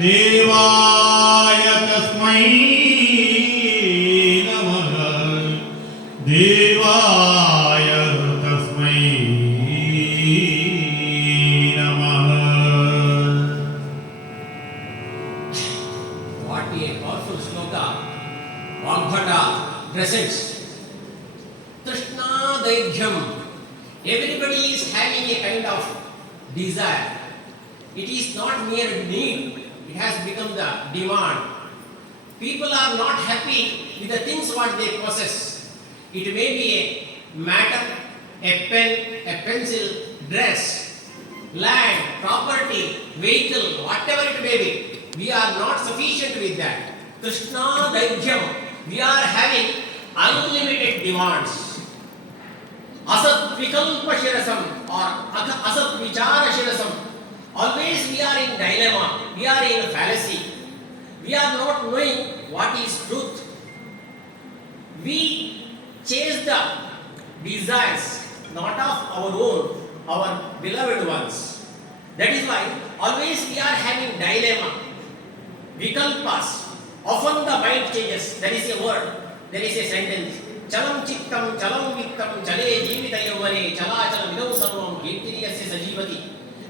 देवाय तस्मै नमः देवाय तस्मै नमः. What a powerful sloka Vagbhata presents. Trishna Daidhyam. Everybody is having a kind of desire. It is not mere need, it has become the demand. People are not happy with the things what they possess. It may be a matter, a pen, a pencil, dress, land, property, vehicle, whatever it may be. We are not sufficient with that. Krishna Daidhyam. We are having unlimited demands. Asat Vikalpa Shirasam or Asat Vichara Shirasam. Always we are in dilemma, we are in fallacy. We are not knowing what is truth. We chase the desires, not of our own, our beloved ones. That is why always we are having dilemma. Vikalpas. Often the mind changes. There is a word, there is a sentence. Chalam chittam, chalam vittam, chale jeevita yavane, chala chala vidam sarvam, kirtiriyasya sajivati.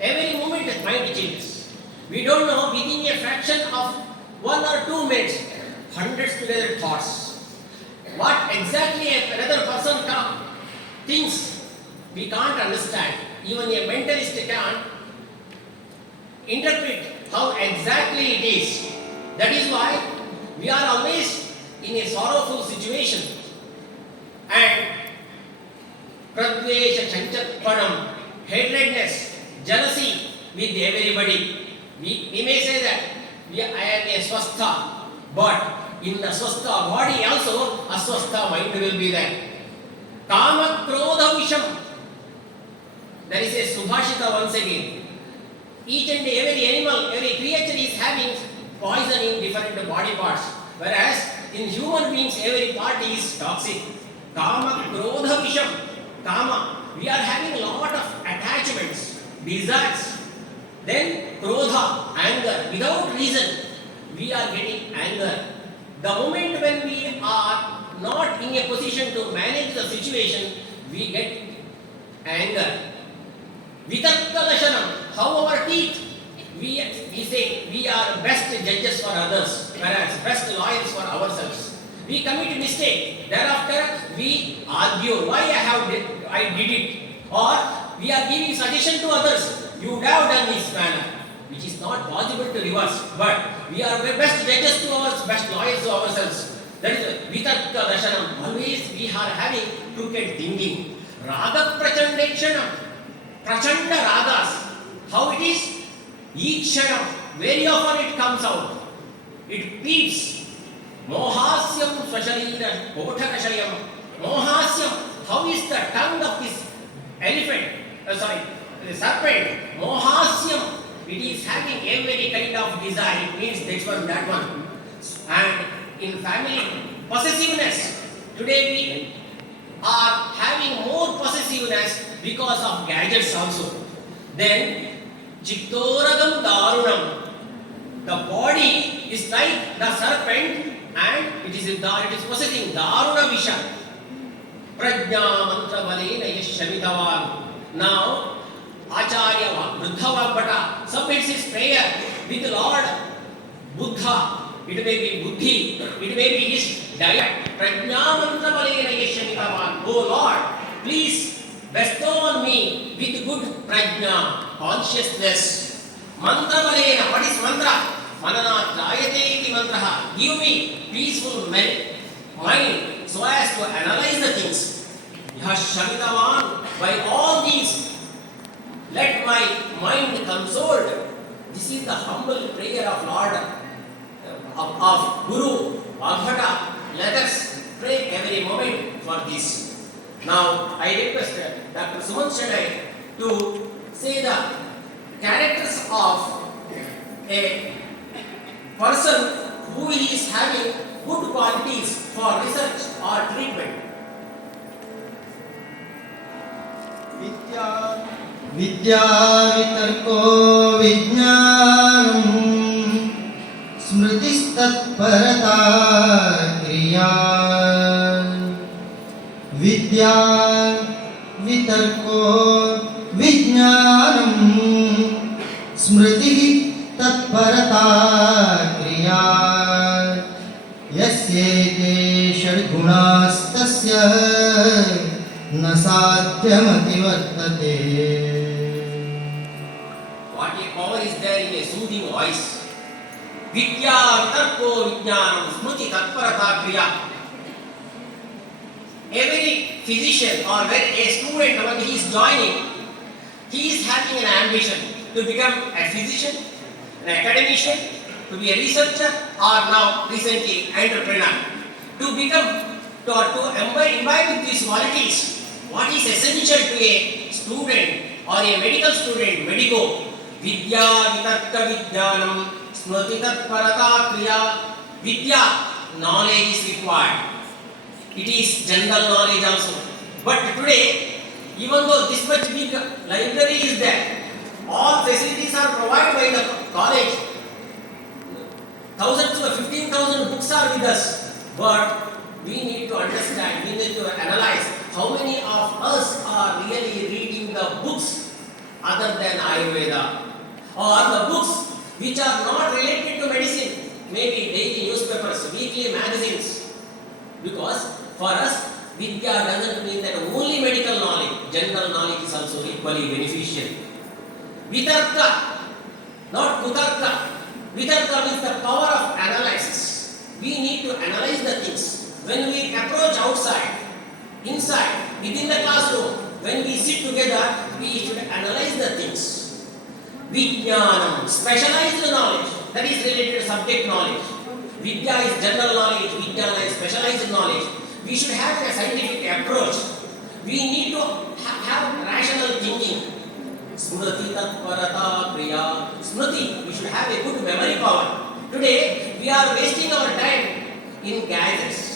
Every moment the mind changes. We don't know within a fraction of 1 or 2 minutes, hundreds together thoughts. What exactly another person thinks, we can't understand. Even a mentalist can't interpret how exactly it is. That is why we are always in a sorrowful situation. And pradvesha chanchatpanam, hatredness, jealousy with everybody. We may say that I am a swastha, but in the swastha body also aswastha mind will be there. Kama krodha visham. There is a subhashita once again. Each and every animal, every creature is having poison in different body parts, whereas in human beings every part is toxic. Kama krodha visham. Kama, we are having a lot of attachments, desires. Then krodha, anger, without reason we are getting anger. The moment when we are not in a position to manage the situation, we get anger. Vitarka lashanam, how our teeth, we say we are best judges for others, whereas best lawyers for ourselves. We commit mistake, thereafter we argue why I did it, or we are giving suggestion to others, you would have done this manner, which is not possible to reverse, but we are the best judges to ourselves, best lawyers to ourselves. That is vitarka dashanam. Always we are having crooked thinking. Raga prachandekshana, prachanda ragas. How it is? Each shanam, very often it comes out. It peeps. Mohasyam swasharira kothakashayam. Mohasyam. How is the tongue of this elephant? The serpent. Mohasyam. It is having every kind of desire. It means this one, that one. And in family, possessiveness. Today we are having more possessiveness because of gadgets also. Then, chittoragam darunam. The body is like the serpent and it is possessing daruna visha. Prajna mantra balena yashamitavan. Now, Acharya Vruddha Vagbhata submits his prayer with Lord Buddha. It may be Buddhi, it may be his diet. Prajna mantra balena yashamitavan. Oh Lord, please bestow on me with good prajna, consciousness. Mantra balena, what is mantra? Manana trayate iti mantra. Give me peaceful mind so as to analyze the things. Yashamitavan, by all these, let my mind consoled. This is the humble prayer of Lord, of Guru Vagbhata. Let us pray every moment for this. Now I request Dr. Suman Shedai to say the characters of a person who is having good qualities for research or treatment. Vidya विद्या वितर्को विज्ञानम् स्मृतिस्तत्परता क्रिया विद्या वितर्को विज्ञानम् स्मृतिः तत्परता क्रिया यस्येते षड्गुणास्तस्य न साध्यमतिवर्तते. What a power is there in a soothing voice. Vidya vitarko vijnanam smriti tatparata kriya. Every physician or when a student when he is joining, he is having an ambition to become a physician, an academician, to be a researcher, or now recently entrepreneur. To become to imbibe with these qualities, what is essential to a student or a medical student, medico, vidya vitarka vijnanam smriti tatparata kriya. Vidya, knowledge is required. It is general knowledge also. But today, even though this much big library is there, all facilities are provided by the college. Thousands of 15,000 books are with us. But we need to understand, we need to analyze how many of us are really reading the books other than Ayurveda, or the books which are not related to medicine, maybe daily newspapers, weekly magazines. Because for us, Vidya doesn't mean that only medical knowledge, general knowledge is also equally beneficial. Vitarka, not kutarka. Vitarka means the power of analysis. We need to analyze the things. When we approach outside, inside, within the classroom, when we sit together, we should analyze the things. Vijnanam, specialized knowledge, that is related to subject knowledge. Vidya is general knowledge, Vijnana is specialized knowledge. We should have a scientific approach. We need to have rational thinking. Smriti tatparata kriya. Smriti, we should have a good memory power. Today, we are wasting our time in gadgets.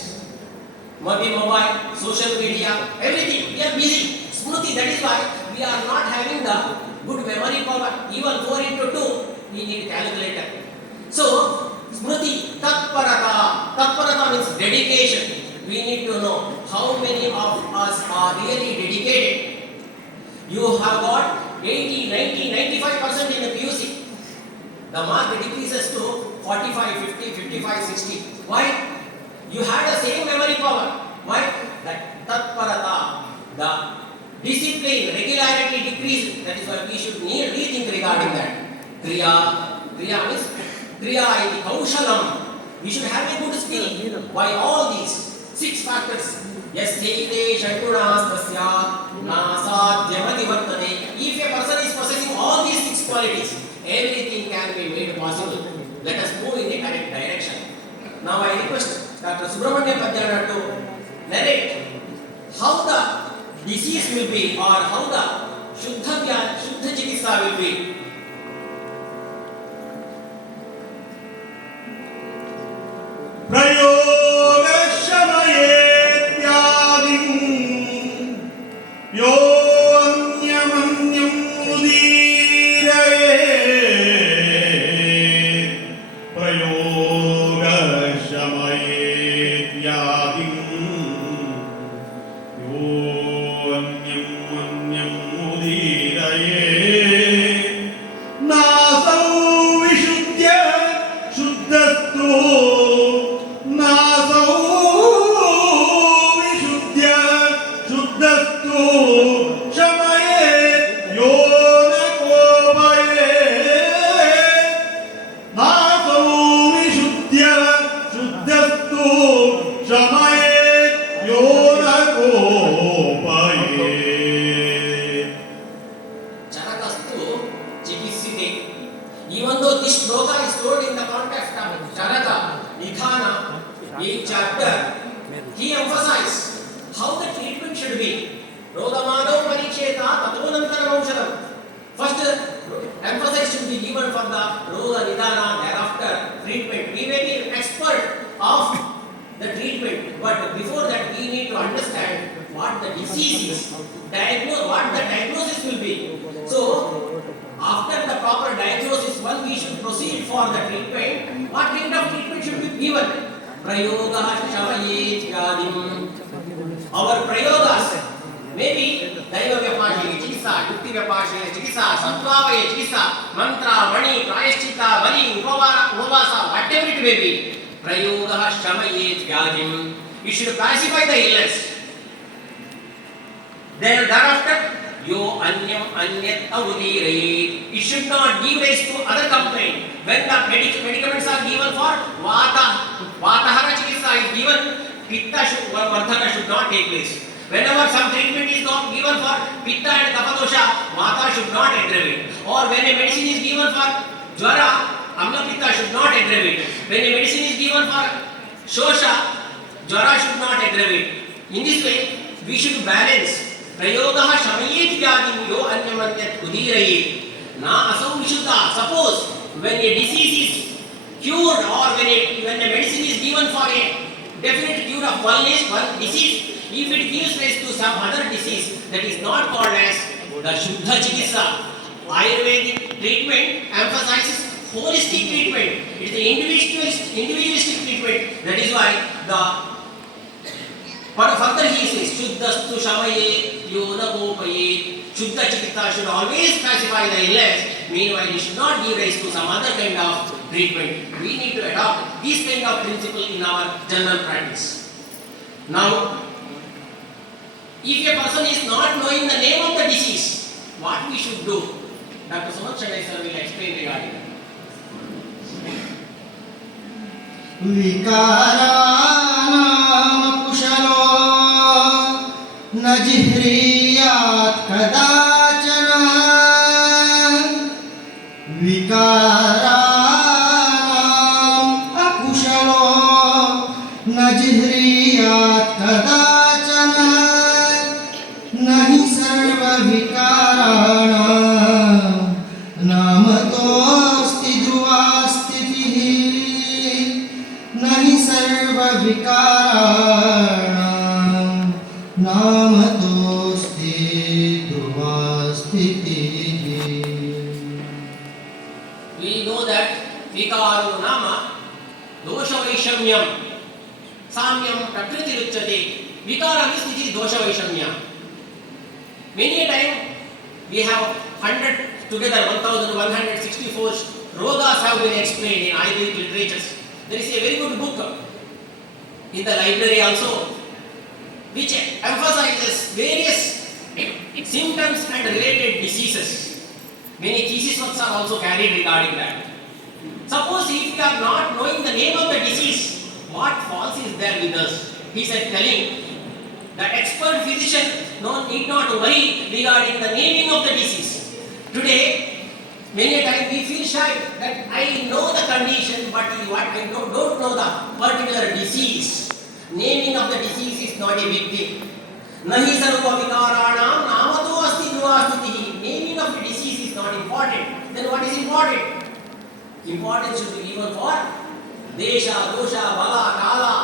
Maybe mobile, social media, everything. We are busy. Smriti, that is why we are not having the good memory power. Even 4 into 2, we need calculator. So, Smriti, tatparata. Tatparata means dedication. We need to know how many of us are really dedicated. You have got 80, 90, 95% in the PUC. The mark decreases to 45, 50, 55, 60. Why? You had the same memory power. Why? That tatparata, the discipline, regularity decreased. That is why we should rethink regarding that. Kriya means kriya iti kaushalam. We should have a good skill. Why all these 6 factors? Yasyate shadgunastasya nasadyamati vartate. If a person is possessing all these 6 qualities, everything can be made possible. Let us move in the correct direction. Now I request Dr. Subramanya Padhyana to narrate how the disease will be or how the Shuddha Chikitsa will be. प्रयोगशमयेत्यादिं योऽन्यमन्यं मुदीरयेत्. प्रयोगशमयेत्यादिं योऽन्यमन्यं मुदीरयेत्. नासौ विशुद्ध्य शुद्धस्तु नासौ विशुद्ध्य शुद्धस्तु शमयेत् यो न कोपयेत्. नासौ विशुद्ध्य शुद्धस्तु शमयेत् यो न कोपयेत्. Charakastu Chikitsite. Even though this shloka is told in the context of Charaka, Nidhana, each chapter, he emphasizes how the treatment should be. Rodamano Pariksheta Tatonantaram Aushadam. First, emphasis should be given for the Roda Nidhana, thereafter treatment. We may be an expert of the treatment, but before that we need to understand what the disease is, what the diagnosis will be. So So, after the proper diagnosis, one we should proceed for the treatment. What kind of treatment should be given? Prayoga Shamayet Yadim. Our prayogas, maybe Daiva Vyapashaya Chikisa, Yukti Vyapashaya Chikisa, Sattvavaya Chikisa, Mantra, Mani, Prayashchita, Bali, Upavasa, whatever it may be. Prayoga Shamayet Yadim. You should classify the illness. Then thereafter, Yo Anyam Anyat Avudirayet. It should not give rise to other complaint. When the medicaments are given for Vatahara Chikisa is given, Pitta Vardhana should not take place. Whenever some treatment is not given for Pitta and Kapha-dosha, Vata should not aggravate. Or when a medicine is given for Jwara, Amla Pitta should not aggravate. When a medicine is given for Shosha, Jwara should not aggravate. In this way, we should balance. Prayogaha Shamayet Vyadim Yo Anyamanyat Kudirayet. Na Asau Vishuddha. Suppose when a disease is cured or when a medicine is given for a definite cure of one disease, if it gives rise to some other disease, that is not called as the Shuddha Chikitsa. Ayurvedic treatment emphasizes holistic treatment. It is the individualistic treatment. That is why further he says, Shuddhastu Shamaye Yona Gopaye. Shuddha Chikitsa should always classify the illness. Meanwhile, he should not give rise to some other kind of treatment. We need to adopt this kind of principle in our general practice. Now, if a person is not knowing the name of the disease, what we should do? Dr. Suman Shanai sir will explain regarding that. विकारानाम कुशलो न जिह्रीयात् कदाचन विकारानाम अकुशलो न जिह्रीयात् कदाचन न हि सर्वविकाराणां नामतोऽस्ति ध्रुवा स्थितिः न हि सर्वविकाराणां नामतोऽस्ति ध्रुवा स्थितिः. We know that Vikaro Nama Dosha Vaishamyam Samyam Prakriti Ruchyate. Vikara means this is Dosha Vaishamya. Many a time we have 100 together 1164 rogas have been explained in Ayurvedic literatures. There is a very good book in the library also which emphasizes various symptoms and related diseases. Many thesis works are also carried regarding that. Suppose if we are not knowing the name of the disease, what fault is there with us? He said telling the expert physician need not worry regarding the naming of the disease. Today, many a time we feel shy that I know the condition but what I don't know the particular disease. Naming of the disease is not a big thing. Nahi sarva vikaranam namato asti dhruva. Naming of the disease is not important. Then what is important? Importance should be given for desha, dosha, bala, kala,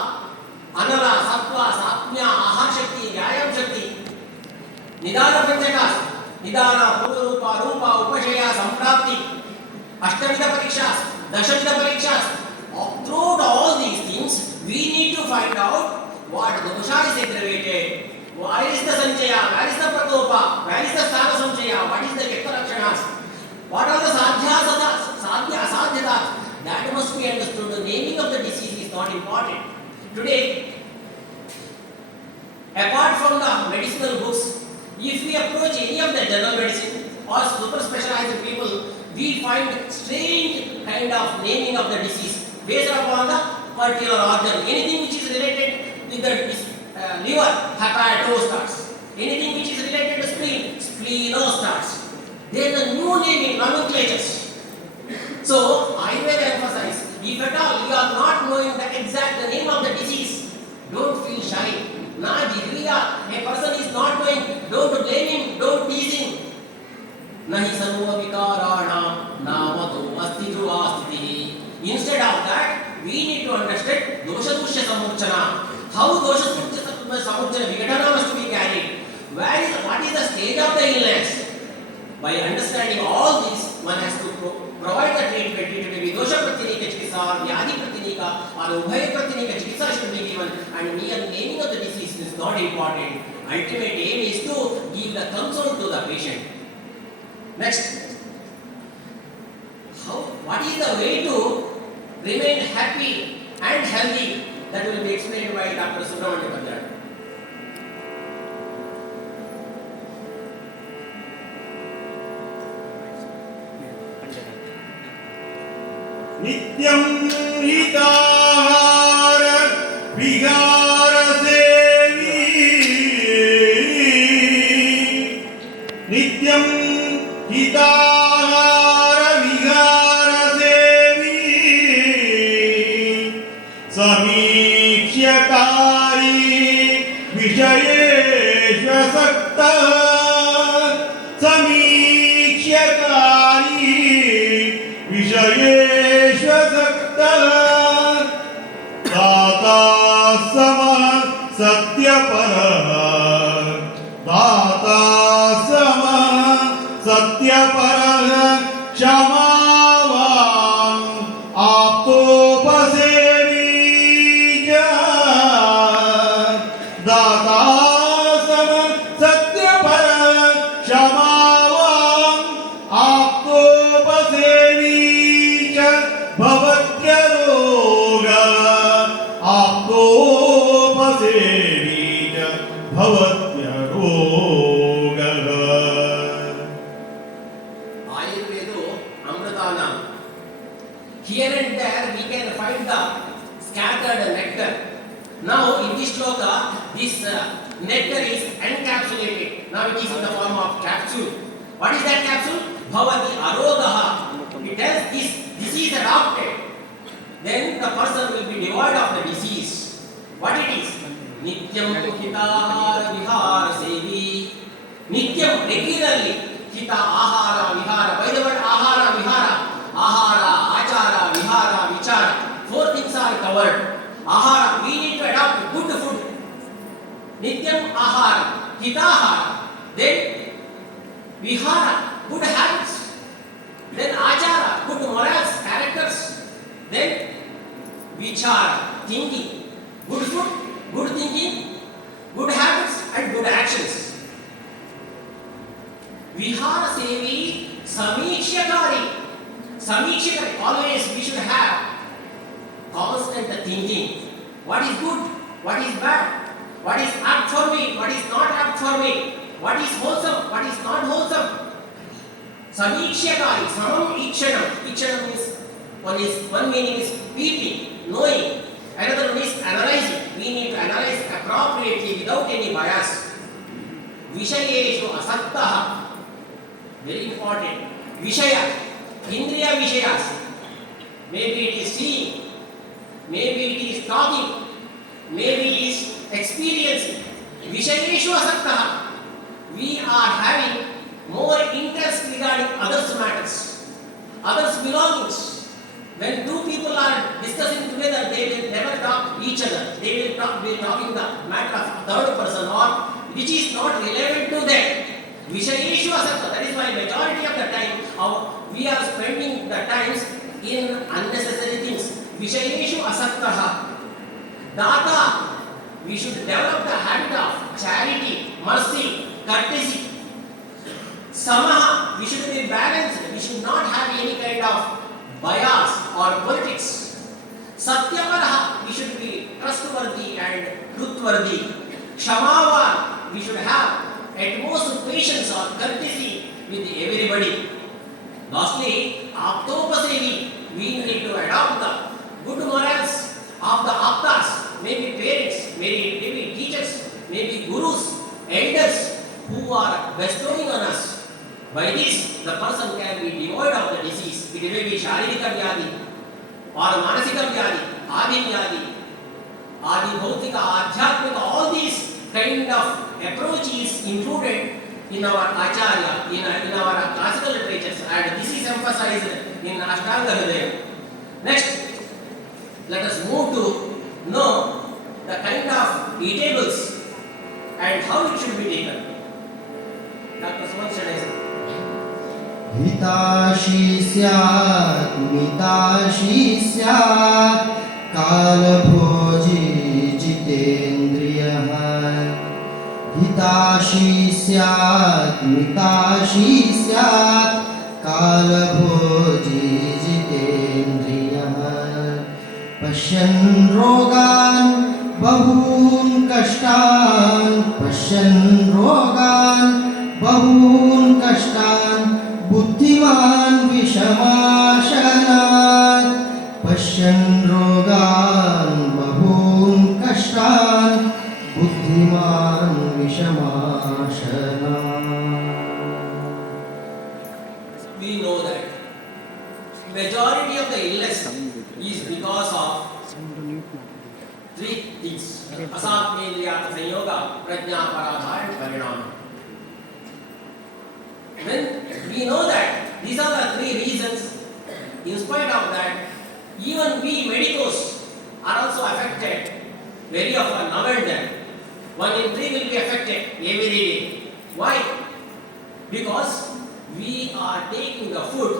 anala, sattva, satmya, ahar shakti, vyayam shakti, nidana panchakas, nidana, pururupa, rupa, upashaya, samprapti, ashtamida parikshas, dashamida parikshas. Throughout all these things, we need to find out what dosha is aggravated, where is the sanchaya, where is the prakopa, where is the sthana sanchaya, what is the vekta lakshanas, what are the sadhyasadas, sadhya asadhyadas. That must be understood. The naming of the disease is not important. Today, apart from the medicinal books, if we approach any of the general medicine or super specialized people, we find strange kind of naming of the disease based upon the particular organ. Anything which is related with the liver, hepatostats. Anything which is related to spleen, spleenostats. There is a new naming, nomenclatures. So, Ayurveda emphasizes, if at all you are not knowing the exact name of the disease, don't feel shy. Na jihriya, a person is not knowing, don't blame him, don't tease him. Nahi sarva vikarana namato asti dhruva sthitihi. Instead of that, we need to understand dosha dushya samurchana. How dosha dushya samurchana vighadana must be carried. What is the stage of the illness? By understanding all this, one has to provide the treatment. It may be dosha pratinika chikitsa or vyadhi pratinika or ubhaya pratinika chikitsa should be given, and mere naming of the disease is not important. Ultimate aim is to give the console to the patient. Next, what is the way to remain happy and healthy? That will be explained by Dr. Subramanian Bandar. नित्यं हिताहार विहार सेवी नित्यं हिताहार विहार सेवी समीक्ष्यकारी विषयेष्वसक्तः समीक्ष्यकारी विषयेष्वसक्तः दाता समः सत्यपरः दाता समः सत्यपरः क्षमावान् आप्तोपसेवी च दाता समः सत्यपरः क्षमावान् आप्तोपसेवी च भवत्यरोगः आप्तोपसेवी च भवत्यरोगः Ayurvedo Amritanam. Here and there we can find the scattered nectar. Now in this shloka, this nectar is encapsulated. Now it is in the form of capsule. What is that capsule? Bhavati arogaha. It tells this disease adopted. Then the person will be devoid of the disease. What it is? Nityam hitahara vihara sevi. Nityam, regularly. Hita ahara vihara. By the word ahara vihara. Ahara, achara, vihara, vichara. 4 things are covered. Ahara, we need to adopt good food. Nityam ahara. Hitahara. Then vihara, good habits. Then achara, good morals, characters. Then vichara, thinking. Good food, good thinking, good habits and good actions. Vihara sevi samikshakari. Samikshakari, always we should have constant thinking. What is good? What is bad? What is apt for me? What is not apt for me? What is wholesome? What is not wholesome? Samikshakari, samam ikshanam. Ikshanam means one meaning is peeping, knowing. Another one is analyzing. We need to analyze appropriately without any bias. Vishayeshu asaktaha. Very important. Vishaya, Indriya Vishayas. Maybe it is seeing, maybe it is talking, maybe it is experiencing. Vishayeshu asaktaha. We are having more interest regarding others' matters, others' belongings. When two people are discussing together, they will never talk each other. They will be talking the matter of third person or which is not relevant to them. Vishayeshu asakta. That is why majority of the time we are spending the times in unnecessary things. Vishayeshu asaktaha. Data. We should develop the habit of charity, mercy, courtesy. Samaha. We should be balanced. We should not have any kind of bias or politics. Satyaparaha, we should be trustworthy and truthworthy. Kshamavan, we should have utmost patience or courtesy with everybody. Lastly, aptopasevi, we need to adopt the good morals of the aptas, maybe parents, maybe teachers, maybe gurus, elders who are bestowing on us. By this, the person can be devoid of the disease. It may be Sharirika Vyadi or Manasika Vyadi, Adi Vyadi, Adi Bhautika, Adhyatmika, all these kind of approach is included in our Acharya, in our classical literatures, and this is emphasized in Ashtanga Hridayam. Next, let us move to know the kind of eatables and how it should be taken. Dr. Suman Shanai. हिताशी स्यात् मिताशी स्यात् कालभोजी जितेन्द्रियः हिताशी स्यात् मिताशी स्यात् कालभोजी जितेन्द्रियः पश्यन् रोगान् बहून् कष्टान् पश्यन् रोगान् बहून् कष्टान् बुद्धिमान् विषमाशनात् पश्यन् रोगान् बहून् कष्टान् बुद्धिमान् विषमाशनात् We know that majority of the illness is because of three things: asatmendriyat sanyoga, prajna paradha and parinama. When we know that these are the three reasons, in spite of that, even we medicos are also affected very often, now and then. 1 in 3 will be affected every day. Why? Because we are taking the food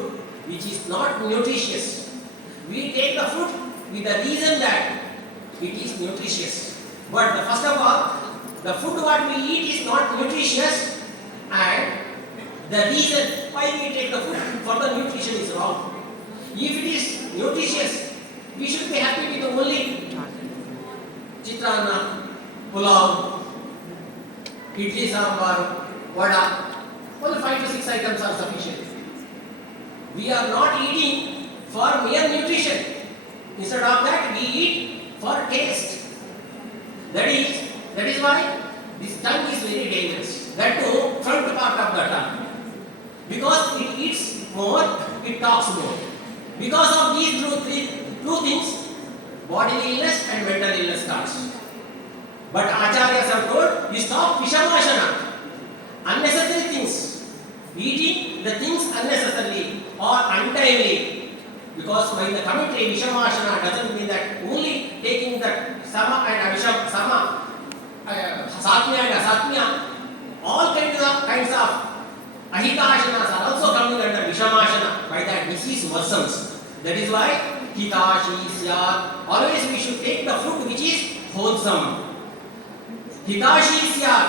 which is not nutritious. We take the food with the reason that it is nutritious. But first of all, the food what we eat is not nutritious, and the reason why we take the food for the nutrition is wrong. If it is nutritious, we should be happy with only chitrana, pulao, idli sambar, vada. Only 5 to 6 items are sufficient. We are not eating for mere nutrition. Instead of that, we eat for taste. That is why this tongue is very dangerous. That too, front part of the tongue. Because it eats more, it talks more. Because of these two things, bodily illness and mental illness starts. But Acharyas have told, you stop vishamashana, unnecessary things, eating the things unnecessarily or untimely. Because by the commentary, vishamashana doesn't mean that only taking the sama and avisham, sama, satmya and asatmya, all kinds of ahita-ashanas are also coming under vishamashana. By that disease worsens. That is why hitashi syat, always we should take the food which is wholesome. Hitashi syat,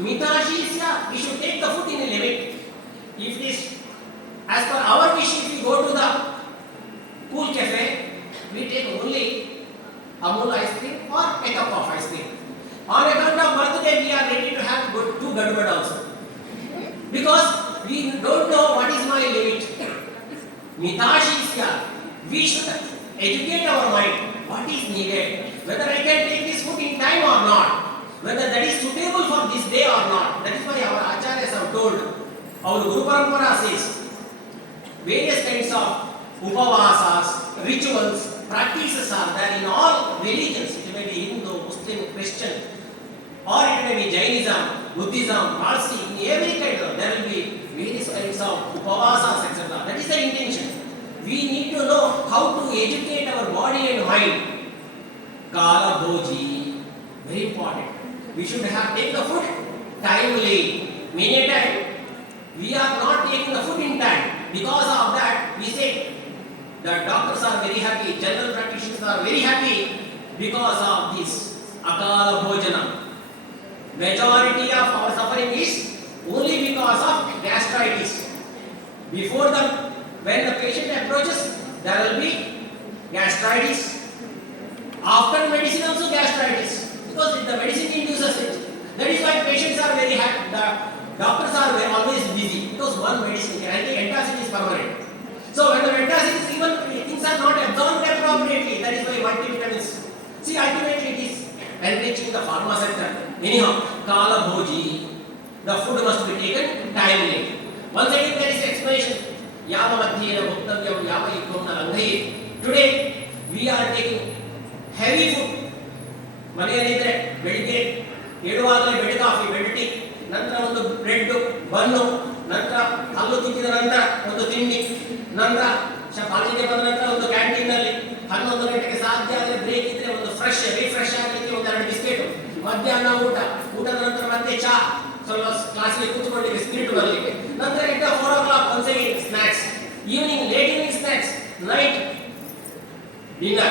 mitashi syat, we should take the food in a limit. If it is as per our wish, if we go to the cool cafe, we take only Amul ice cream or a cup of ice cream. On account of birthday, we are ready to have 2 gadbad also. Because we don't know what is my limit. Mitashi syat, we should educate our mind what is needed, whether I can take this food in time or not, whether that is suitable for this day or not. That is why our acharyas have told, our Guru Parampara says, various kinds of upavasas, rituals, practices are there in all religions. It may be Hindu, Muslim, Christian, or it may be Jainism, Buddhism, Parsi, in every kind of, there will be various kinds of upavasas, etc. That is the intention. We need to know how to educate our body and mind. Kala bhoji, very important. We should take the food timely. Many a time, we are not taking the food in time. Because of that, we say the doctors are very happy, general practitioners are very happy because of this akala bhojana. Majority of our suffering is only because of gastritis. Before when the patient approaches, there will be gastritis. After medicine also gastritis, because the medicine induces it. That is why patients are very happy. The doctors are always busy because one medicine, antacid is permanent. So when the antacid is even things are not absorbed appropriately, that is why multivitamins. See, ultimately it is enriching the pharma sector. Anyhow, kala bhoji, the food must be taken timely. Once again there is explanation. Yama madhyena bhuktavyam yama yukhamna ranghaye. Today we are taking heavy food. ಮನೆಯಲ್ಲಿದ್ದರೆ ಬೆಳಿಗ್ಗೆ ಏಳುವಾಗಲೇ bed coffee, bed tea, ನಂತರ ಒಂದು bread bun, ನಂತರ ಹಲ್ಲು ತಿಕ್ಕಿದ ನಂತರ ಒಂದು ತಿಂಡಿ, ನಂತರ ಕಾಲೇಜಿಗೆ ಬಂದ ನಂತರ ಒಂದು ಕ್ಯಾಂಟೀನಲ್ಲಿ 11 ಗಂಟೆಗೆ ಸಾಧ್ಯ ಆದರೆ ಬ್ರೇಕ್ ಇದ್ರೆ ಒಂದು ರಿಫ್ರೆಶ್ ಆಗಲಿಕ್ಕೆ 1-2 ಬಿಸ್ಕೆಟ್, ಮಧ್ಯಾಹ್ನ ಊಟದ ನಂತರ ಮತ್ತೆ ಚಾ, ಸ್ವಲ್ಪ ಕ್ಲಾಸ್ಗೆ ಕೂತ್ಕೊಳ್ಳಿಕ್ಕೆ ಸ್ಪಿರಿಟ್ ಬರಲಿಕ್ಕೆ. ನಂತರ ಇಟ್ಟ 4 o'clock once again snacks, evening late evening snacks, night dinner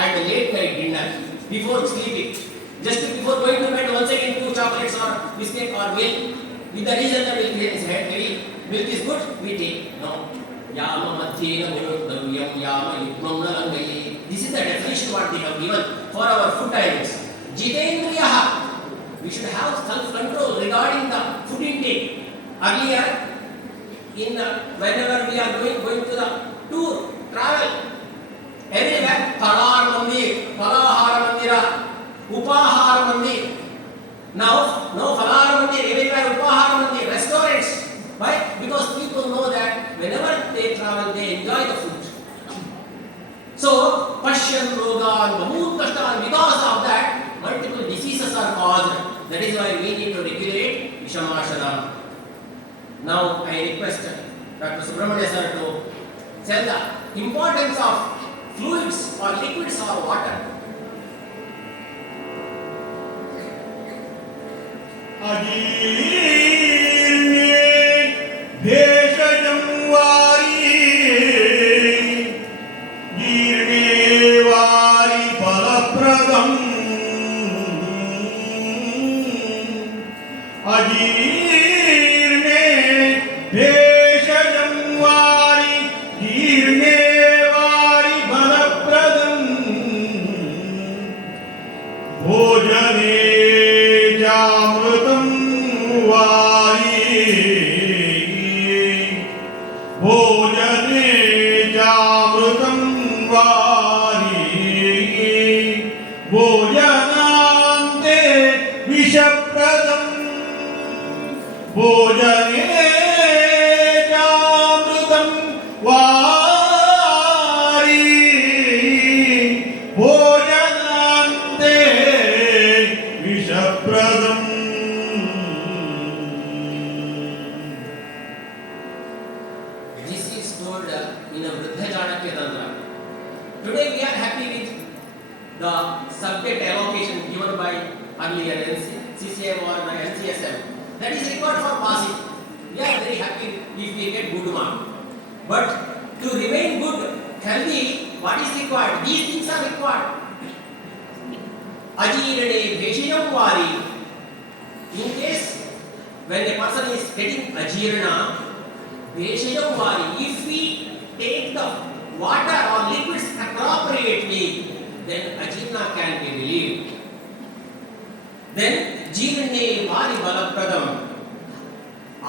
and late night dinner before sleeping. Just before going to bed, once again 2 chocolates or biscuit or milk with the reason that milk is heavy. Milk is good, we take. No. Yama madhyena gurudavyam yama yugmam nalangaye. This is the definition what they have given for our food items. Jitendriyaha. We should have self-control regarding the food intake. Earlier, whenever we are going to the tour, travel, everywhere, Talar Mandir, Palahara Mandira, Upahara Mandir. Now Palahara Mandir, everywhere Upahara Mandir, restaurants. Why? Because people know that whenever they travel, they enjoy the food. So, Pashyan Rogan, Bahut Kashtan, because of that, multiple diseases are caused. That is why we need to regulate Vishamashana. Now, I request Dr. Subramania sir to tell the importance of fluids or liquids or water. अजीर्णे भेषजं वारी जीर्णे वारी फलप्रदम् अजीर्णे भेषजं वारी जीर्णे वारी फलप्रदम् भोजने जामृतं वारी भोजने जामृतं वारी भोजनान्ते विषप्रदम् भोजने जामृतं वारी भोजनान्ते विषप्रदम्. This is told in a Vriddha Chanakya Tantra. Today we are happy with the subject allocation given by earlier CCM or the NCSM. That is required for passing. We are very happy if we get good mark. But to remain good, healthy, what is required? These things are required. Ajirane bheshiyam vari. In case when a person is getting ajirana, bheshiyam vari, if we take the water or liquids appropriately, then ajirana can be relieved. Then jirne vari balapradam.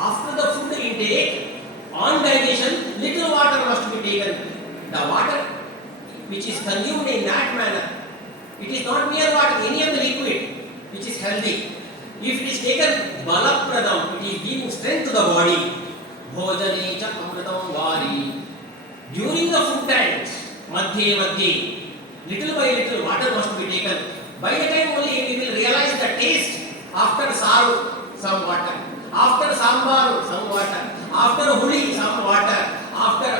After the food intake, on digestion, little water must be taken. The water which is consumed in that manner, it is not mere water, any of the liquid which is healthy. If it is taken balapradam, it is giving strength to the body. Bhojane cha amritam vari. During the food times, madhye, little by little water must be taken. By the time only we will realize the taste. After saru, some water. After sambar, some water. After huli, some water. After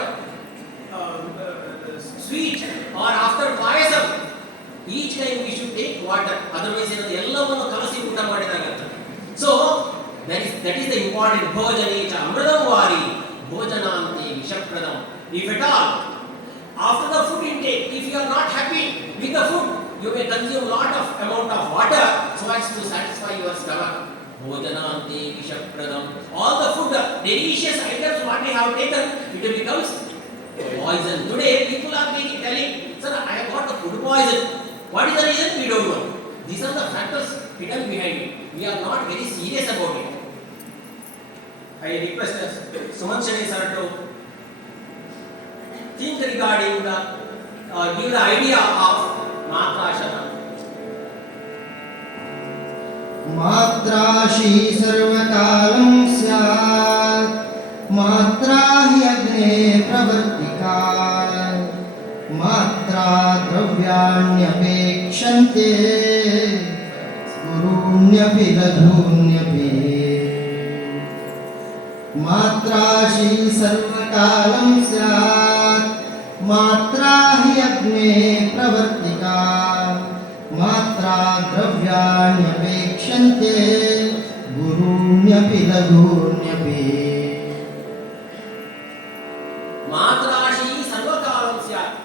sweet or after payasam, each time we should take water. Otherwise, ಎಲ್ಲವನ್ನು ಕಲಸಿ ಊಟ ಮಾಡಿದಾಗುತ್ತೆ. So that is the important. Bhojane cha amritam vari. Bhojanante vishapradam. If at all, after the food intake, if you are not happy with the food, you may consume lot of amount of water so as to satisfy your stomach. Bhojanante vishapradam. All the food, delicious items what we have taken, it becomes poison. Today people are telling, sir, I have got the food poison. What is the reason? We don't know. These are the factors hidden behind it. We are not very serious about it. I request Suman Shani sir to think regarding the give the idea of Matrashana. मात्राशी सर्वकालं स्यात् मात्रा हि अग्ने प्रवर्तिका मात्रा द्रव्याण्यपेक्षन्ते गुरूण्यपि लघून्यपि मात्राशी सर्वकालं स्यात् मात्रा हि अग्ने प्रवर्तिका मात्रा द्रव्याण्यपेक्षन्ते गुरु बृहद्रून्यपि लघून्यपि Matrashi sarvakalam syat.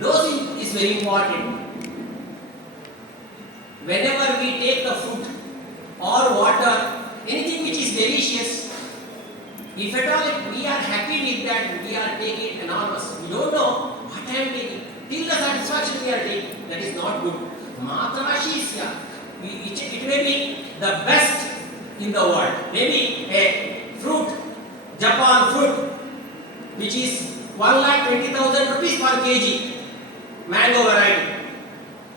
Dosing is very important. Whenever we take the food or water, anything which is delicious, if at all we are happy with that, we are taking enormous. We don't know what I am taking. Till the satisfaction we are taking, that is not good. Matrashi syat. It may be the best in the world. Maybe a fruit, Japan fruit, which is 1,20,000 rupees per kg, mango variety.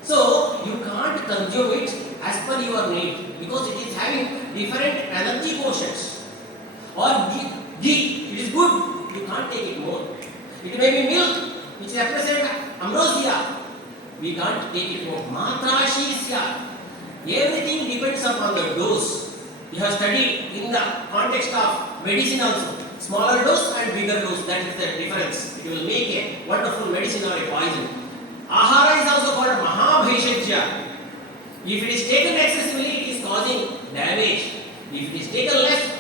So you can't consume it as per your need because it is having different energy quotients. Or ghee, it is good, you can't take it more. It may be milk, which represents ambrosia, we can't take it more. Matrashi syat. Everything depends upon the dose. You have studied in the context of medicine also. Smaller dose and bigger dose, that is the difference. It will make a wonderful medicine or a poison. Ahara is also called Mahabhaishajya. If it is taken excessively, it is causing damage. If it is taken less,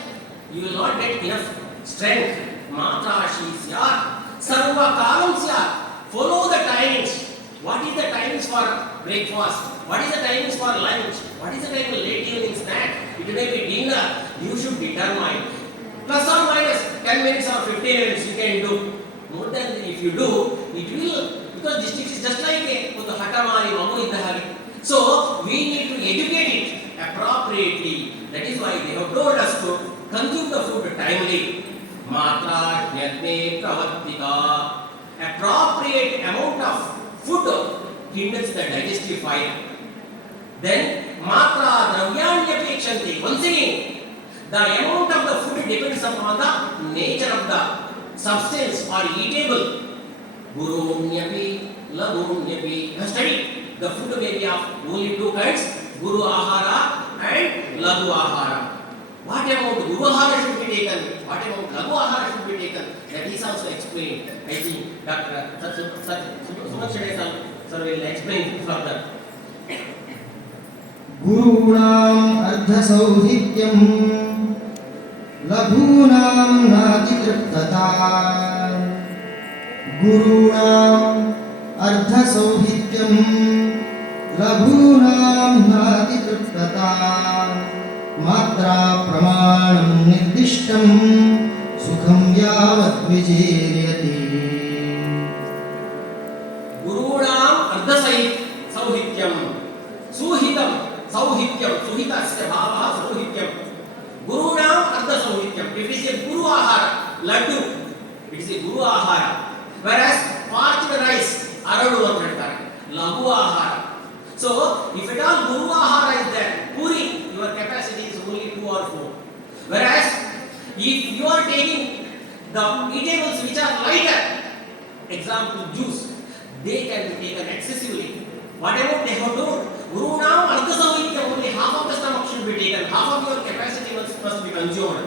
you will not get enough strength. Matrashi syat. Sarva kalam syat. Follow the timings. What is the timings for breakfast? What is the timings for lunch? What is the time for late evening snack? It may be dinner. You should determine. Plus or minus 10 minutes or 15 minutes you can do. More than if you do, it will, because this is just like a hatamari mamu idhari. So we need to educate it appropriately. That is why they have told us to consume the food timely. Matra jnatne pravartika. Appropriate amount of food kindles the digestive fire. Then matra dravyanyapekshante. Once again, the amount of the food depends upon the nature of the substance or eatable. Gurunyapi, lagунyapi. Now study. The food may be of only two kinds, Guru Ahara and Lagu Ahara. What amount Guru Ahara should be taken? What amount Lagu Ahara should be taken? That is also explained. I think Dr. Sumakshade sir will explain further. गुरूणाम् अर्धसौहित्यं लघूनां नातितृप्तता गुरूणाम् अर्धसौहित्यं लघूनां नातितृप्तता मात्रा प्रमाणं निर्दिष्टं सुखं यावद्विजीर्यति गुरूणाम् अर्धसौहित्यं सुहितं sauhityam, suhitasya bhava sauhityam. Gurunam artha sauhityam. If it is a guru ahara, laddu, it is a guru ahara. Whereas parched rice, aradu antartare, lagu ahara. So, if at all guru ahara is there, puri, your capacity is only 2 or 4. Whereas, if you are taking the eatables which are lighter, example juice, they can be taken excessively. Whatever they have told, Gurunam artha sauhityam, only half of the stomach should be taken, half of your capacity must be consumed.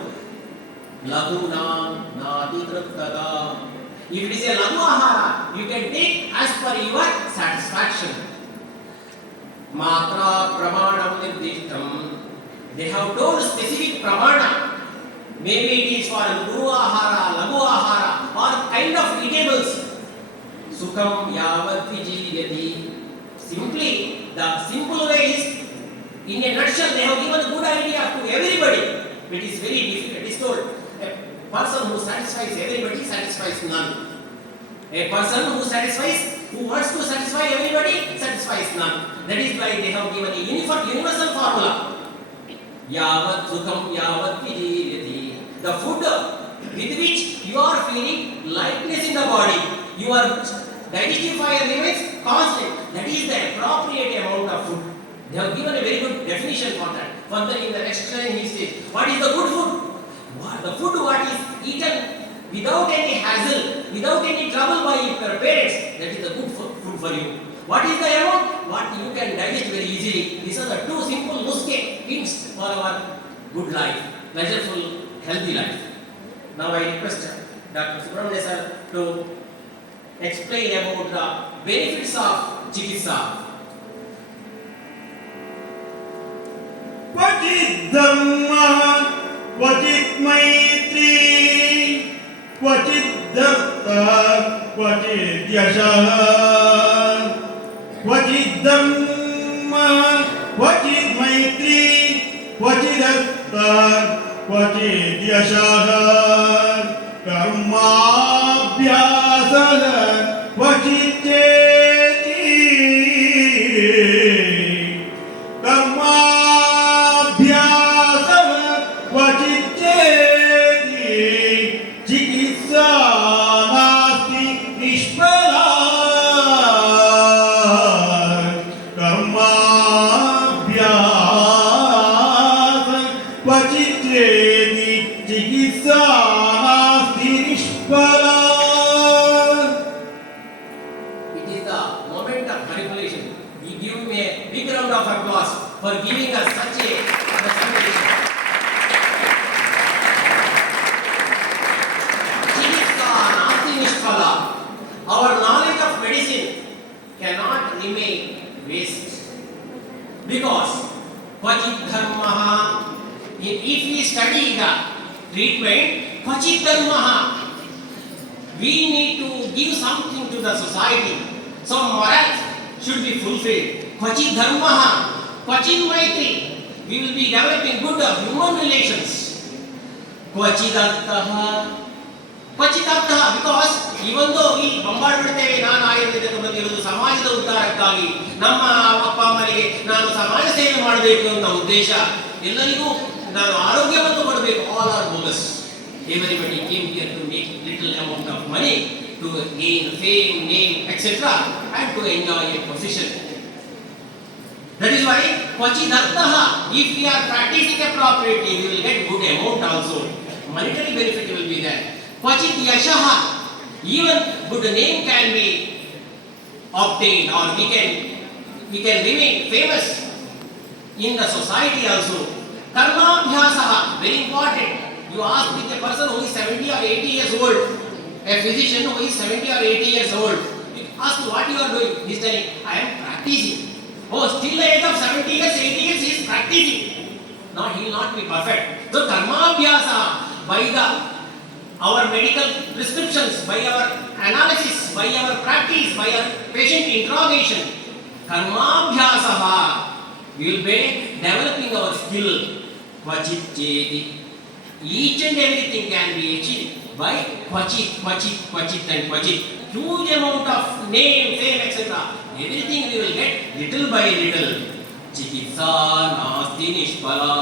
Lagunam naditratada. If it is a lagu ahara, you can take as per your satisfaction. Matra pramanam nirdishtam. They have told specific pramana. Maybe it is for guru ahara, lagu ahara, or kind of eatables. Sukham yavat vijiyati. Simply, the simple way is, in a nutshell, they have given a good idea to everybody. It is very difficult. It is told, a person who satisfies everybody satisfies none. A person who wants to satisfy everybody satisfies none. That is why they have given a universal formula. Yavat sukham yavat vijiyati. The food with which you are feeling lightness in the body, your digestive fire remains constant. That is the appropriate amount of food. They have given a very good definition for that. Further in the next line he says, what is the good food? The food what is eaten without any hassle, without any trouble by your parents, that is the good food for you. What is the amount? What you can digest very easily. These are the two simple nuske hints for our good life, pleasureful, healthy life. Now I request Dr. Subramanian sir to explain about the benefits of chikitsa. Pachidhamma क्वचित् मैत्री क्वचित् दत्ता क्वचित् यशः क्वचित् धर्मः क्वचित् मैत्री क्वचित् दत्ता क्वचित् यशः कर्माभ्यासः क्वचित् चेति कर्माभ्यासः क्वचित् चेति चिकित्सा नास्ति निष्फला कर्माभ्यासः क्वचित् चेति चिकित्सा नास्ति निष्फला. It is the moment of manipulation. We give him a big round of applause for giving us such a presentation. Chikitsa nasti nishphala. Our knowledge of medicine cannot remain waste. Because kvachit dharmaha, if we study the treatment, kvachit dharmaha, we need to give something to the society. Some morals should be fulfilled. Kvachit dharmaha, kvachit maitri. We will be developing good human relations. Kvachit arthaha, because even though we bombard ಬಿಡ್ತೇವೆ, ನಾನು ಆಯುರ್ವೇದಕ್ಕೆ ಬಂದಿರುವುದು ಸಮಾಜದ ಉದ್ಧಾರಕ್ಕಾಗಿ, ನಮ್ಮ ಅಪ್ಪ ಅಮ್ಮನಿಗೆ ನಾನು ಸಮಾಜ ಸೇವೆ ಮಾಡಬೇಕು ಅಂತ ಉದ್ದೇಶ, ಎಲ್ಲರಿಗೂ ನಾನು ಆರೋಗ್ಯವನ್ನು ಕೊಡಬೇಕು, all are bogus. Everybody came here to make little amount of money, to gain fame, name, etc. and to enjoy a position. That is why kvachit arthaha, if we are practicing appropriately, we will get good amount also. Monetary benefit will be there. Kvachit yashaha, even good name can be obtained, or we can remain famous in the society also. Karmabhyasaha, very important. You ask with a person who is 70 or 80 years old, a physician who is 70 or 80 years old, you ask what you are doing, he is telling, I am practicing. Oh, still the age of 70 years, 80 years, he is practicing. No, he will not be perfect. So karmabhyasa, by our medical prescriptions, by our analysis, by our practice, by our patient interrogation, karmabhyasaha, we will be developing our skill. Kvachit cheti. Each and everything can be achieved by kvachit, kvachit, kvachit and kvachit. Huge amount of name, fame, etc. Everything we will get little by little. Chikitsa nasti nishphala.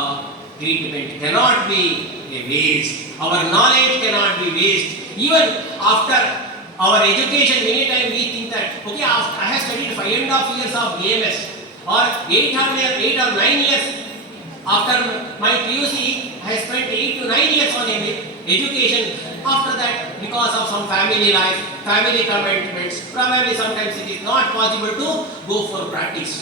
Treatment cannot be a waste. Our knowledge cannot be waste. Even after our education, many times we think that, okay, I have studied 5.5 years of BMS, or 8 or 9 years. After my PUC, I spent 8 to 9 years on education. After that, because of some family life, family commitments, probably sometimes it is not possible to go for practice.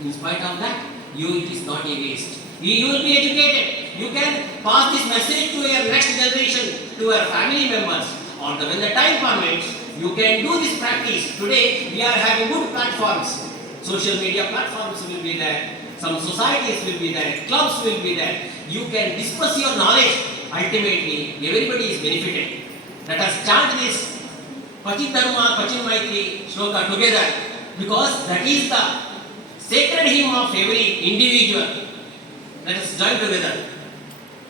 In spite of that, it is not a waste. You will be educated. You can pass this message to your next generation, to your family members. Or when the time permits, you can do this practice. Today, we are having good platforms. Social media platforms will be there. Some societies will be there. Clubs will be there. You can discuss your knowledge. Ultimately, everybody is benefited. Let us chant this Kvachit Dharma, Kvachit Maitri shloka together, because that is the sacred hymn of every individual. Let us join together.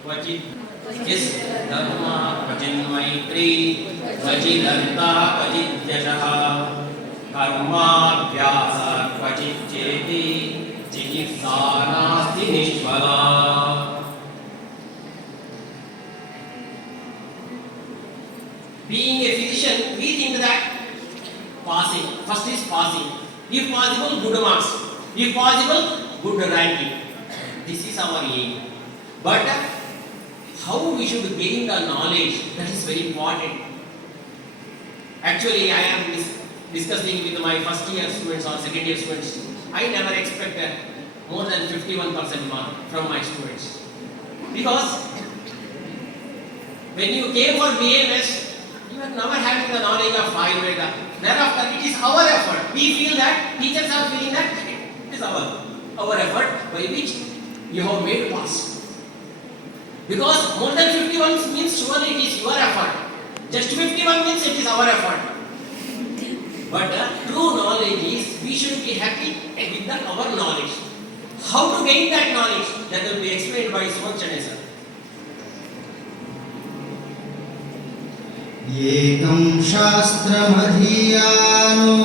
Kvachit Dharma, Kvachit Maitri, Kvachit Artha, Kvachit Yashaha, Karmabhyasa, Kvachit Cheti, Chikitsa nasti nishphala. Being a physician, we think that passing, first is passing. If possible, good marks. If possible, good ranking. This is our aim. But how we should gain the knowledge, that is very important. Actually, I am discussing with my first year students or second year students. I never expected more than 51% mark from my students. Because when you came for BMS, you are never having the knowledge of Ayurveda. Thereafter, it is our effort. We feel that, teachers are feeling that it is our effort by which you have made pass. Because more than 51 means surely it is your effort. Just 51 means it is our effort. But true knowledge is we should be happy with that our knowledge. How to gain that knowledge? That will be explained by Sumanchane sir. एकं शास्त्रमधीयानो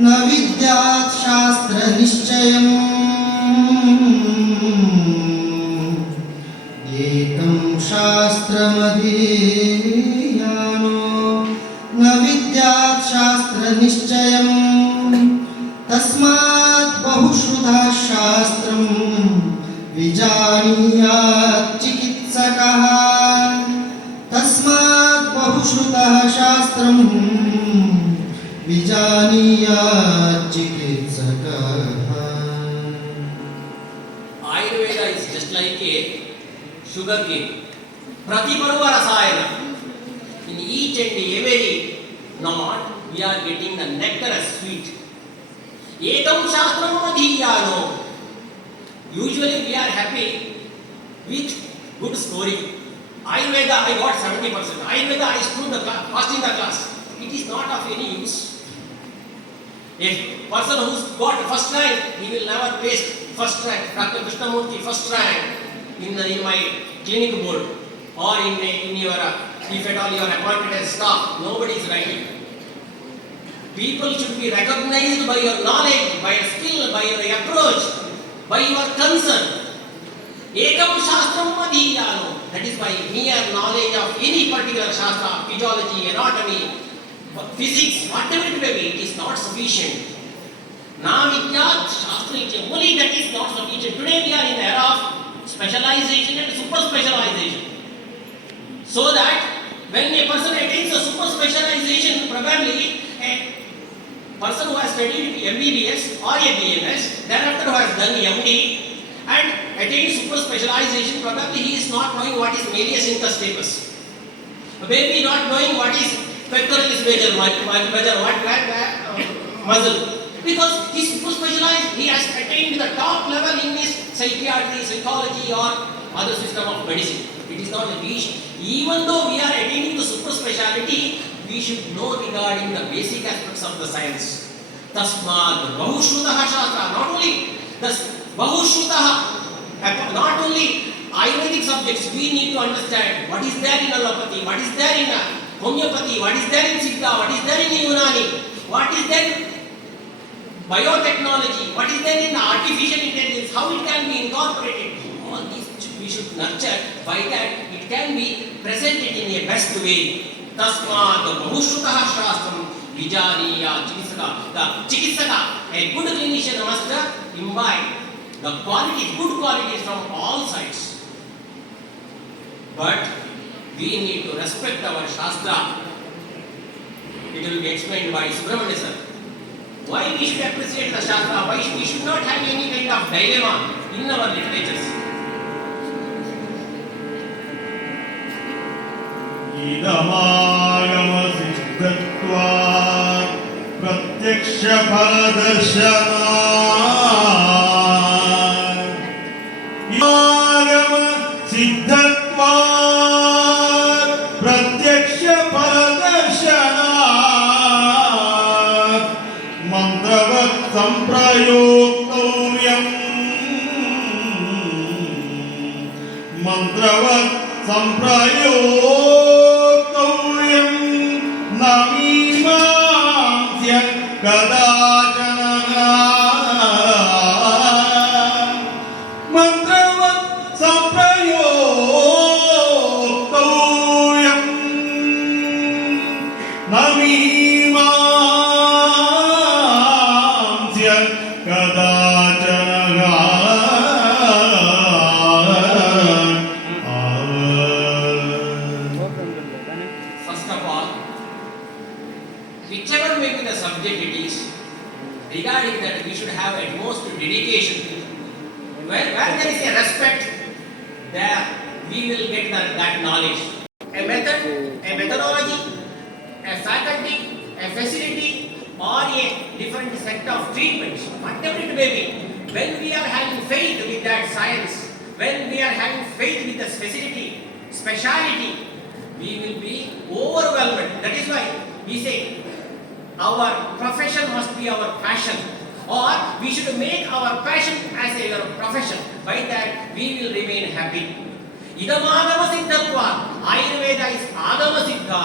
न विद्यात् शास्त्रनिश्चयम् एकं शास्त्रमधीयानो न विद्यात् शास्त्रनिश्चयम् तस्मात् बहुश्रुतः शास्त्रं विजानीयात् चिकित्सकः तस्मात् बहुश्रुतः शास्त्रं विजानीयात् चिकित्सकः. Ayurveda is just like a sugar cane. Pratiparva rasayana. In each and every knot, we are getting the nectar as sweet. Ekam shastram adhiyano. Usually we are happy with good scoring. Ayurveda I got 70%. Ayurveda I stood first in the class. It is not of any use. A person who's got first rank, he will never paste first rank. Dr. Krishnamurthy first rank in my clinic board or in your if at all you are appointed as staff. Nobody is writing. People should be recognized by your knowledge, by your skill, by your approach, by your concern. Ekam shastram adhiyano. That is by mere knowledge of any particular shastra, physiology, anatomy, physics, whatever it may be, it is not sufficient. Na vidyat shastra iti. Only that is not sufficient. Today we are in the era of specialization and super specialization. So that when a person attains a super specialization, probably a person who has studied MBBS or a BMS, thereafter who has done MD, and attained super specialization, probably he is not knowing what is Malleus incus, maybe not knowing what is pectoralis major muscle, because he is super specialized, he has attained the top level in his psychiatry, psychology or other system of medicine. It is not a wish. Even though we are attaining the super speciality, we should know regarding the basic aspects of the science. Tasmad Bahushrutaha Shastra, not only the Bahushruta, not only Ayurvedic subjects, we need to understand what is there in allopathy, what is there in homeopathy, what is there in Siddha, what is there in Unani, what is there in biotechnology, what is there in artificial intelligence, how it can be incorporated. All these we should nurture, by that it can be presented in a best way. Tasmad Bahushrutaha Shastram Vijaniya Chikitsaka. The Chikitsaka, a good clinician must imbibe the qualities, good qualities from all sides. But we need to respect our Shastra. It will be explained by Subramanya sir. Why we should appreciate the Shastra? Why we should not have any kind of dilemma in our literatures? idamagam siddhatvat pratyaksha padarshanat idamagam siddhatvat pratyaksha padarshanat mantravat samprayoktavyam mantravat samprayoktavayam namimamsya kadachana mantravat samprayoktavayam namimamsya kadachana. Whichever may be the subject it is, regarding that we should have at most dedication. Where there is a respect, there we will get that knowledge. A method, a methodology, a faculty, a facility, or a different set of treatments, whatever it may be, when we are having faith with that science, when we are having faith with the speciality, we will be overwhelmed. That is why we say our profession must be our passion, or we should make our passion as a profession. By that we will remain happy. Idamagama siddhatva. Ayurveda is agama siddha.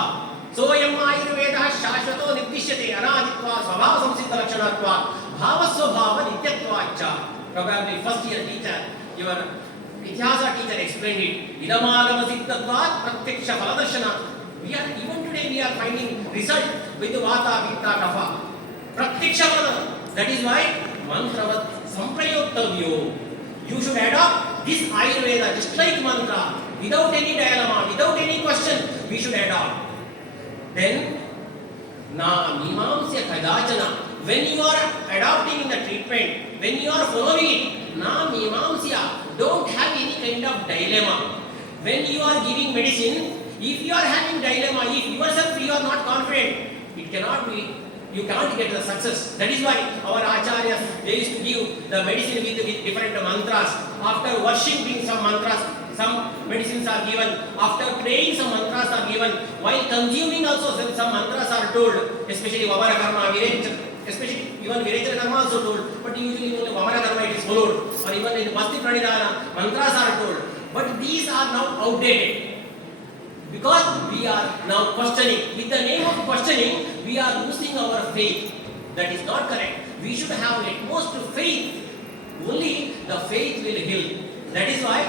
Soyam Ayurveda shashvato nirtishyate anaditva svabhava samsiddha lakshanatva bhavasvabhava nityatvacha. Probably first year teacher, your Ityasa teacher explained it. Idamagama siddhatva pratyaksha phaladharshana. We are even today we are finding result with vata pitta kapha. Pratyaksha phaladharshana. That is why mantravat samprayoktavyo. You should adopt this Ayurveda just like mantra, without any dilemma, without any question. We should adopt. Then, na mimamsya kadachana. When you are adopting the treatment, when you are following it, na mimamsya, don't have any kind of dilemma. When you are giving medicine, if you are having dilemma, if yourself you are not confident, it cannot be. You can't get the success. That is why our acharyas, they used to give the medicine with different mantras. After worshipping some mantras, some medicines are given. After praying, some mantras are given. While consuming also, some mantras are told. Especially Vamana Karma, especially even Virechana Karma also told. But usually only Vamana Karma it is followed. Or even in Basti Pranidhana, mantras are told. But these are now outdated. Because we are now questioning. With the name of questioning, we are losing our faith. That is not correct. We should have at most faith. Only the faith will heal. That is why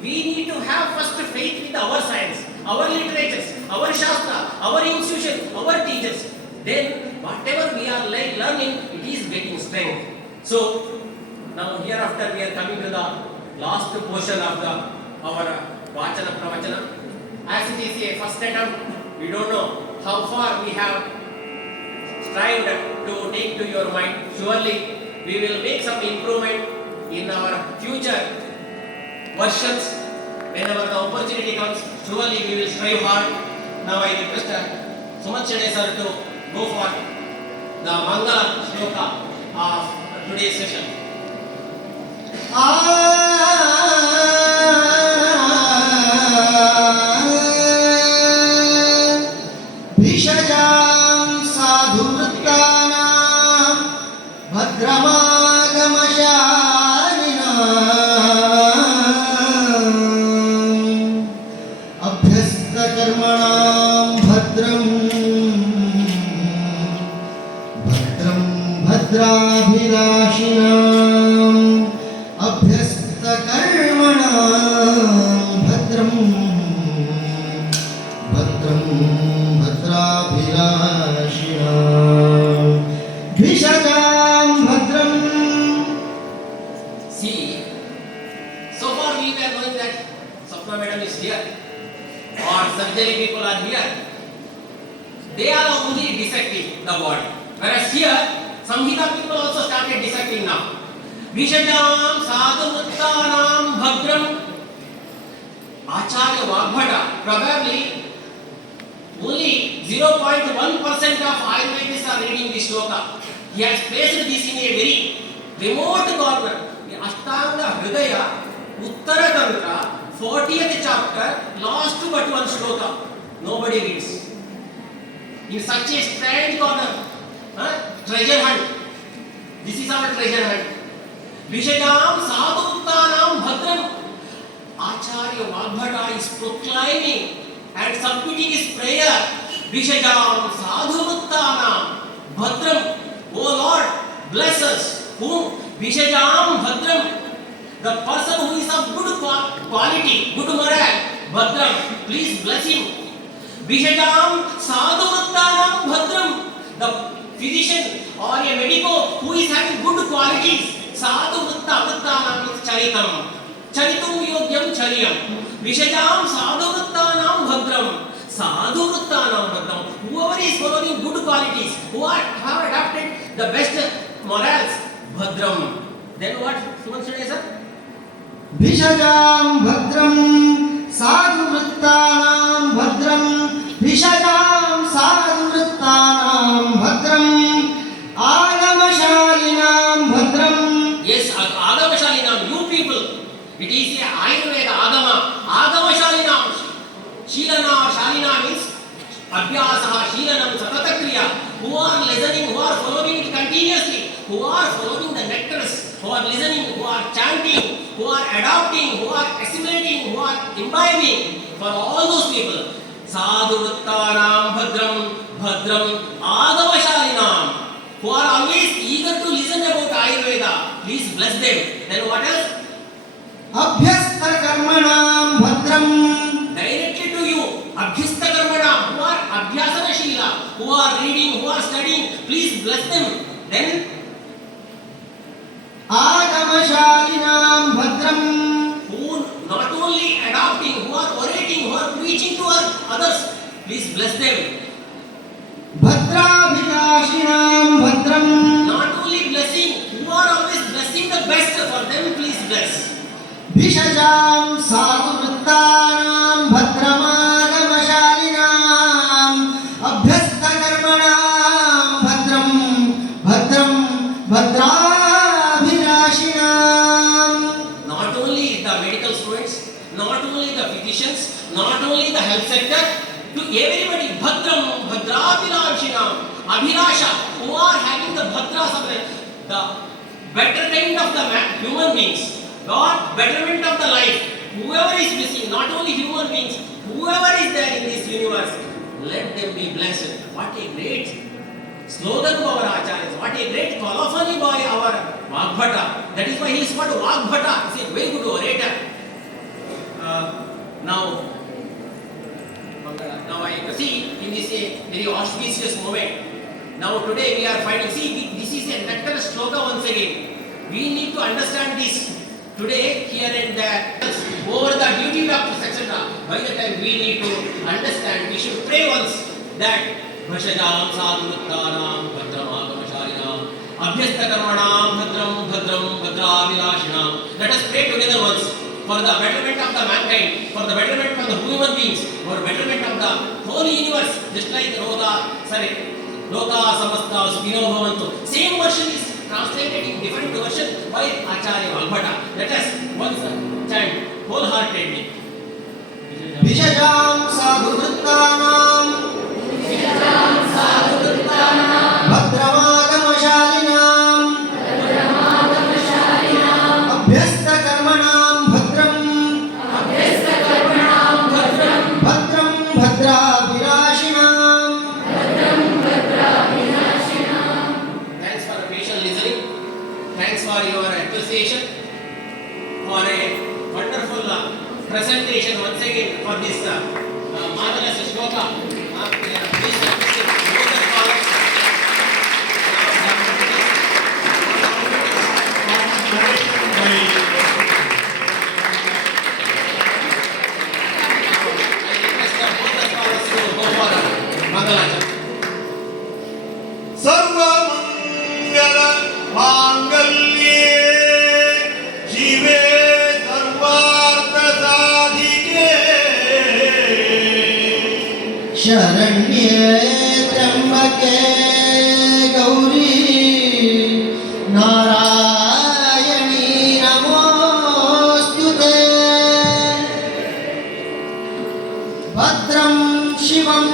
we need to have first faith with our science, our literatures, our shastra, our institution, our teachers. Then whatever we are learning, it is getting strength. So now hereafter we are coming to the last portion of our Vachana Pravachana. As it is a first attempt, we don't know how far we have strived to take to your mind. Surely we will make some improvement in our future versions. Whenever the opportunity comes, surely we will strive hard. Now I request Sumat Chade sir to go for the Mangala Shloka of today's session. भिषजां साधुवृत्तानां भद्रमागमशालिनाम् अभ्यस्तकर्मणां भद्रं भद्राभिलाषिणाम् अभ्यस्तकर्मणां भद्रं भद्राभिलाषिणाम् भिषजां भद्रम्. See, so far we were knowing that Sapna madam is here, or surgery people are here. They are only dissecting the body. Whereas here, Samhita people also started dissecting now. Vishajam sadhumuttanam bhadram. Acharya Vagbhata, probably only 0.1% of Ayurvedists are reading this shloka. He has placed this in a very remote corner. The Ashtanga Hridaya, Uttara Tantra, 40th chapter, last but one shloka. Nobody reads. In such a strange corner, treasure hunt. This is our treasure hunt. Vishajam sadhuttanam bhadram. Acharya Vagbhata is proclaiming and submitting his prayer. Vishajam sadhumuttanam bhadram. O Lord, bless us. Whom? Vishajam bhadram. The person who is of good quality, good morale. Bhadram, please bless him. Vishajam sadhumuttanam bhadram. The physician or a medico who is having good qualities. Sadhumuttanam means charitam. Charitum yogyam charyam. Vishajam sadhumuttanam bhadram. Sadhumuttanam bhadram. Whoever is following good qualities, who have adopted the best morals, bhadram. Then what? Suman Chade sir? भिषजां भद्रं साधुवृत्तानां भद्रं भिषजां साधुवृत्तानां भद्रं आगमशालिनां भद्रं. Yes, Agamashalinam, you people. It is a listening, who are following it continuously, who are following the nectars, who are listening, who are chanting, who are adopting, who are assimilating, who are imbibing, for all those people, sadhu vrittanam bhadram bhadram agavashalinam, who are always eager to listen about Ayurveda, please bless them. Then what else? अभ्यस्त कर्मणां भद्रं Directly to you, abhyasta karmana, who are abhyasana shila, who are reading, who are studying, please bless them. Then आगमशालिनां भद्रं who not only adopting, who are orating, who are preaching to others, please bless them. भद्राभिलाषिणां भद्रं Not only blessing, who are always blessing the best for them, please bless. भिषजां साधुवृत्तानां भद्रमागमशालिनां अभ्यस्तकर्मणां भद्रं भद्रं भद्राभिलाषिणां Not only the medical students, not only the physicians, not only the health sector, to everybody, Bhadram, Bhadrabhilashinam, Abhilasha, who are having the Bhadra, the betterment of the human beings, God, betterment of the life, whoever is missing, not only human beings, whoever is there in this universe, let them be blessed. What a great slogan of our acharyas, what a great colophony by our Vagbhata. That is why he is called Vagbhata. He is a very good orator. Now I see in this very auspicious moment. Now today we are finding, see, this is a nectar shloka once again. We need to understand this today, here and there, over the duty doctors, etc. By the time we need to understand, we should pray once that Bhashajam sadhuttanam bhadram agavashalinam abhyasta karmanam bhadram bhadram bhadravilashinam. Let us pray together once for the betterment of the mankind, for the betterment of the human beings, for the betterment of the whole universe, just like Loka Samasta Sukhino Bhavantu. Same version is translated in different version by Acharya Vagbhata. Let us once chant wholeheartedly. भिषजां साधुवृत्तानां भद्रमागमशालिनां अभ्यस्तकर्मणां भद्रं भद्रं भद्राभिलाषिणां Thanks for patient listening. Thanks for your appreciation, for a wonderful presentation once again for this marvelous shloka. Please appreciate both the scholars. सर्वमंगल मांगल्ये शिवे सर्वार्थ साधिके शरण्ये त्र्यंबके गौरी नारायणी नमोस्तुते भद्रं शिवं